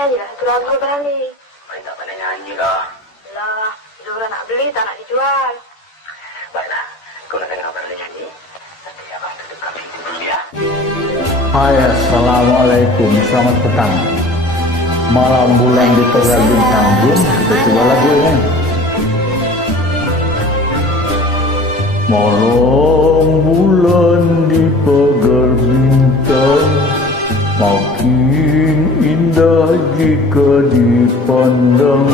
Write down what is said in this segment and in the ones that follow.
Nyanyilah satu lagu kali. Main tak pandai nyanyi lah. Lah, itu orang nak beli tak nak dijual. Baiklah, kau nak dengar apa nyanyi? Nanti abang tutup pintu dulu ya. Hai, Assalamualaikum, selamat petang. Malam bulan di pagar bintang. Jom kita coba lagu ini. Malam bulan di pagar bintang, makin indah jika dipandang.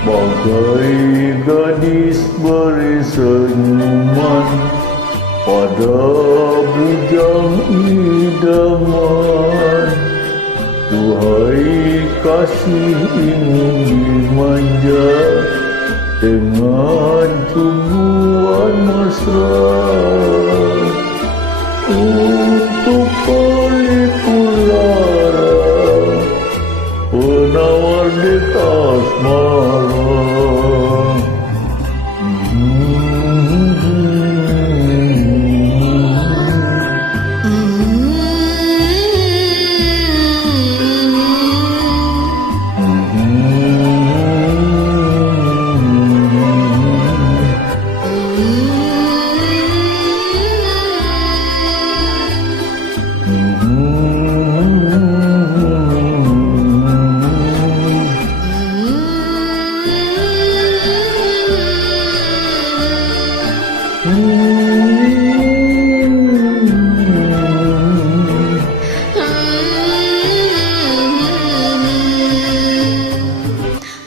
Bagai gadis beri senyuman pada bujang idaman. Tuhai kasih ingin dimanja dengan tumbuhan mesra. Untuk pelipur lara, penawar dek asmara.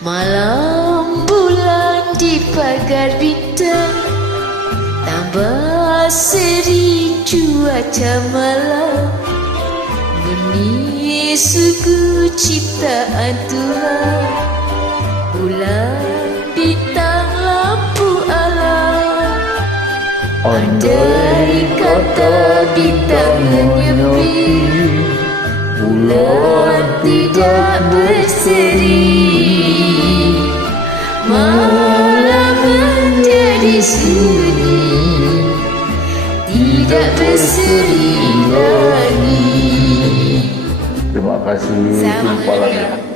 Malam bulan di pagar bintang, tambah seri cuaca malam. Bunyi suku ciptaan Tuhan, bulan bintang lampu alam. Andai kata bintang menyepi, bulan tidak berseri, malam menjadi sunyi, tidak berseri lagi. Terima kasih. Jumpa lagi.